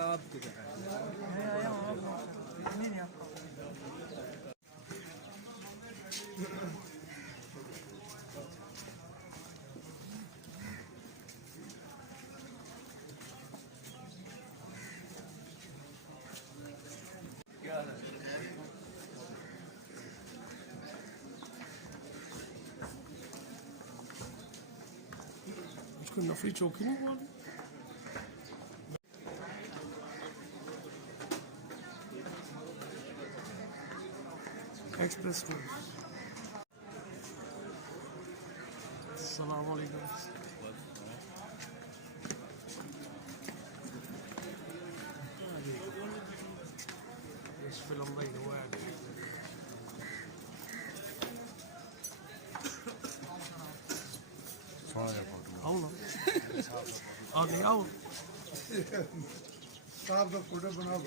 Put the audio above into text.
आप किधर है? मैं आया हूँ नहीं नहीं क्या है? उसको नफरी चौकी नहीं बोल एक्सप्रेस में। अस्सलाम वालेकुम। इस फिल्म भाई हुआ है आओ ना आओ ले आओ साहब का फोटो बनाओ।